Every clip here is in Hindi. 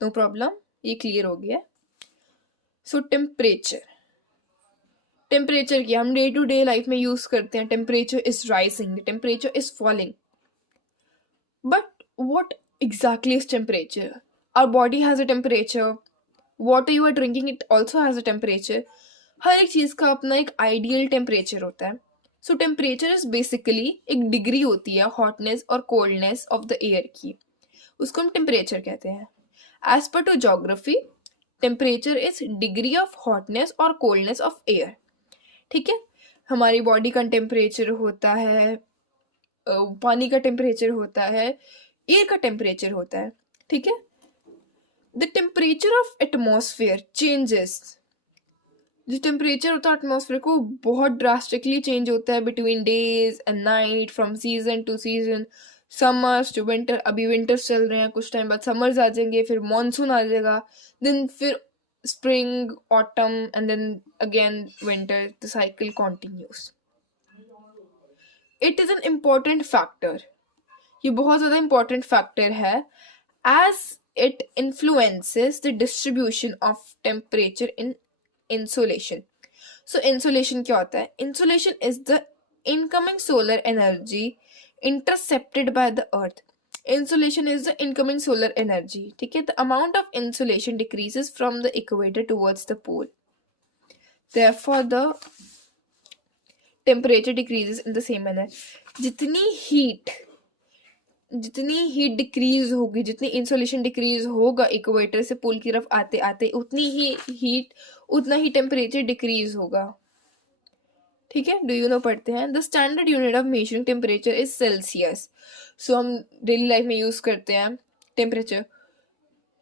नो प्रॉब्लम, ये क्लियर हो गया। सो टेम्परेचर, टेम्परेचर की हम डे टू डे लाइफ में यूज करते हैं। Temperature is rising, temperature is falling, but what exactly is temperature? Our body has a temperature, water you are drinking it also has a temperature. हर एक चीज का अपना एक आइडियल टेम्परेचर होता है। सो टेम्परेचर इज बेसिकली एक डिग्री होती है हॉटनेस और कोल्डनेस ऑफ द एयर की, उसको हम टेम्परेचर कहते हैं। As per to geography, temperature is degree of hotness और कोल्डनेस ऑफ एयर। ठीक है, हमारी बॉडी का टेम्परेचर होता है, पानी का टेम्परेचर होता है, एयर का टेम्परेचर होता है। ठीक है, the temperature of atmosphere changes, जो टेम्परेचर होता है एटमोसफेयर को बहुत ड्रास्टिकली चेंज होता है between days and night, from season to season, summers to winter. अभी विंटर्स चल रहे हैं, कुछ टाइम बाद समर्स आ जाएंगे, फिर मॉनसून आ जाएगा, देन फिर spring, autumn and then again winter, the cycle continues. It is an important factor, ये बहुत ज़्यादा इम्पॉर्टेंट फैक्टर है, as it influences the distribution of temperature in insolation. So insolation क्या होता है? Insolation is the incoming solar energy intercepted by the earth. Insolation is the incoming solar energy, ठीक है। The amount of insolation decreases from the equator towards the pole, therefore the temperature decreases in the same manner। जितनी हीट डिक्रीज होगी, जितनी इंसोलेशन डिक्रीज होगा इक्वेटर से पोल की तरफ आते आते, उतनी ही हीट, उतना ही टेम्परेचर डिक्रीज होगा। ठीक है, डू यू नो पढ़ते हैं। The standard unit of measuring temperature is Celsius. So हम डेली लाइफ में यूज करते हैं टेम्परेचर।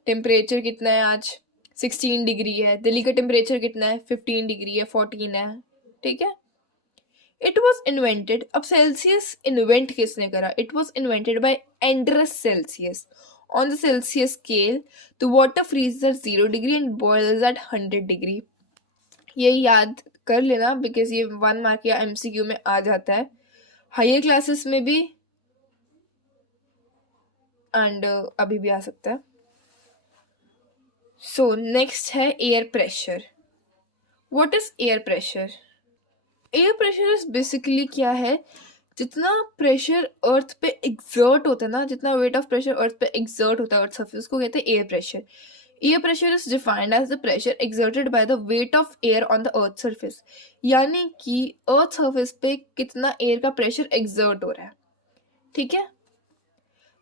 टेम्परेचर कितना है आज? 16 डिग्री है। दिल्ली का टेम्परेचर कितना है? 15 डिग्री है, 14 है। ठीक है, इट वॉज इन्वेंटेड, अब सेल्सियस इन्वेंट किसने करा? It was invented by Andres Celsius. On the Celsius scale the water freeze at 0 degree and boils at 100 degree. ये याद कर लेना, बिकॉज ये 1 मार्क या एमसीक्यू में आ जाता है, हायर क्लासेस में भी एंड अभी भी आ सकता है। सो नेक्स्ट है air pressure. What is air pressure? Air pressure is basically क्या है, जितना प्रेशर अर्थ पे एग्जर्ट होता है ना, जितना वेट ऑफ प्रेशर अर्थ पे एग्जर्ट होता है अर्थ सरफेस, उसको कहते हैं air pressure. Air pressure is defined as the pressure exerted by the weight of air on the earth surface, यानी कि अर्थ सरफेस पे कितना एयर का प्रेशर एक्सर्ट हो रहा है। ठीक है,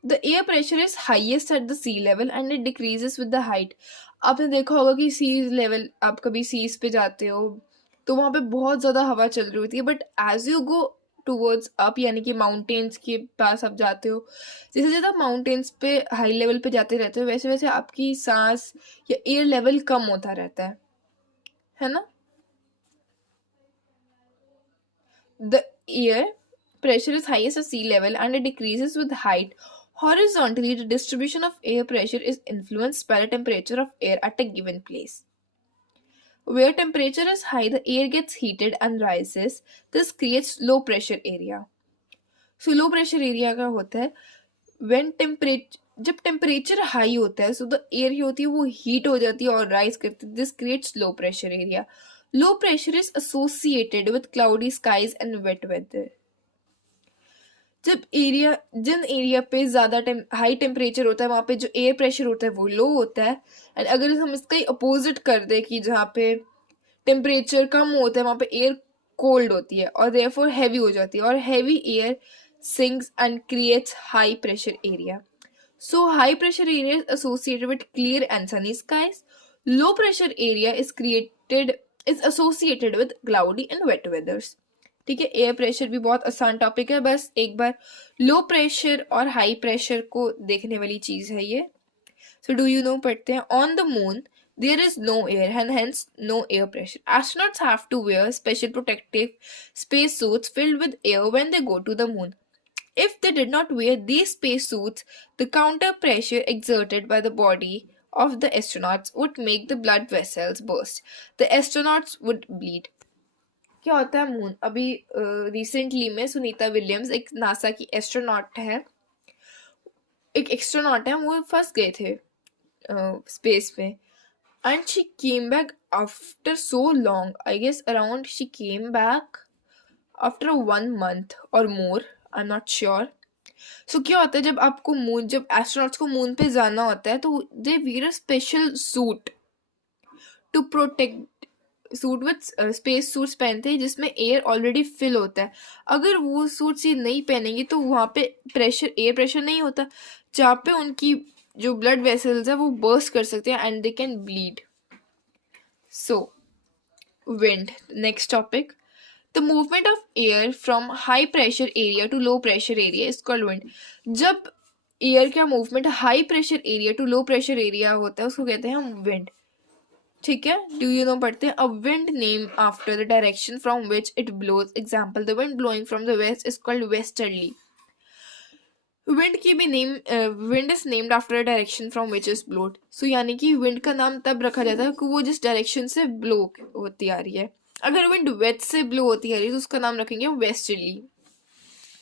the air pressure is highest at the sea level and it decreases with the height. आपने देखा होगा कि सी लेवल, आप कभी सीज पे जाते हो तो वहां पे बहुत ज्यादा हवा चल रही होती है, but as you go towards up, यानी कि माउंटेन्स के पास आप जाते हो, जैसे जैसे आप माउंटेन्स पे हाई लेवल पे जाते रहते हो, वैसे वैसे आपकी सांस या एयर लेवल कम होता रहता है ना। The air pressure is highest at sea level and it decreases with height. Horizontally, the distribution of air pressure is influenced by the temperature of air at a given place. Where temperature is high, the air gets heated and rises. This creates low pressure area. So low pressure area का होता है when temperature, जब टेम्परेचर हाई होता है, सो द एयर ही होती है वो हीट हो जाती है और राइज करती है। This creates low pressure area. Low pressure is associated with cloudy skies and wet weather. जब एरिया, जिन एरिया पे ज्यादा हाई टेम्परेचर होता है, वहां पे जो एयर प्रेशर होता है वो लो होता है। एंड अगर हम इसका ही अपोजिट कर दे कि जहाँ पे टेम्परेचर कम होता है वहां पे एयर कोल्ड होती है और देयरफॉर हैवी हो जाती है, और heavy air sinks and creates high pressure area. So high pressure area is associated with clear and sunny skies. Low pressure area is associated with cloudy and wet weathers. ठीक है, एयर प्रेशर भी बहुत आसान टॉपिक है, बस एक बार लो प्रेशर और हाई प्रेशर को देखने वाली चीज है ये। सो डू यू नो पढ़ते हैं, on the moon there is no air and hence no air pressure. Astronauts have to wear special protective space suits filled with air when they go to the moon. If they did not wear these spacesuits, the counter pressure exerted by the body of the astronauts would make the blood vessels burst. The astronauts would bleed. क्या होता है मून? अभी रिसेंटली में सुनीता विलियम्स, एक नासा की एस्ट्रोनॉट है, वो फंस गए थे स्पेस पे, and she came back after so long, I guess around she came back after 1 month और more, I am not sure. So क्या होता है जब आपको मून, जब एस्ट्रोनॉट्स को मून पे जाना होता है तो they wear a special suit to protect, suit with space suits पहनते हैं जिसमें एयर ऑलरेडी फिल होता है. अगर वो सूट्स ये नहीं पहनेंगे तो वहाँ पे प्रेशर, एयर प्रेशर नहीं होता, जहाँ पे उनकी जो ब्लड वेसल्स है वो बर्स्ट कर सकते हैं and they can bleed. So wind, next topic. The movement of air from high pressure area to low pressure area is called wind. जब एयर का movement high pressure area to low pressure area होता है उसको कहते हैं हम विंड. ठीक है, डू यू नो पढ़ते हैं. A wind name after the direction from which it blows. Example, the wind blowing from the west is called westerly. Wind की भी name, wind is named after the direction from which is blowed. So यानी कि विंड का नाम तब रखा जाता है कि वो जिस डायरेक्शन से ब्लो होती आ रही है. अगर विंड वेस्ट से ब्लो होती आ रही है तो उसका नाम रखेंगे वेस्टर्ली.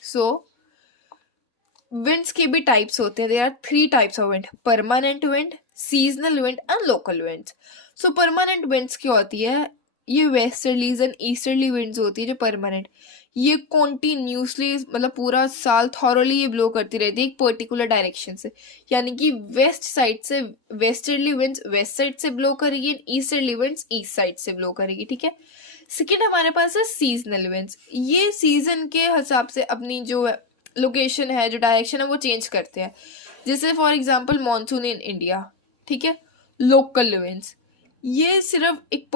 सो विंड्स के भी टाइप्स होते हैं. There are 3 types of wind: permanent wind, seasonal wind and local winds. So permanent winds क्या होती है, ये वेस्टर्लीज एंड ईस्टर्ली विंड्स होती है जो परमानेंट. ये कॉन्टिन्यूसली मतलब पूरा साल थॉरोली ये ब्लो करती रहती है एक पर्टिकुलर डायरेक्शन से. यानी कि वेस्ट साइड से वेस्टर्ली विंड्स वेस्ट साइड से ब्लो करेगी and easterly winds east side से ब्लो करेगी. ठीक है. सेकेंड हमारे पास है सीजनल विंड्स. ये सीजन के हिसाब से अपनी जो लोकेशन है, जो डायरेक्शन है वो चेंज करते हैं. जैसे for example monsoon in India. ठीक है. लोकल विंड्स, ये सिर्फ एक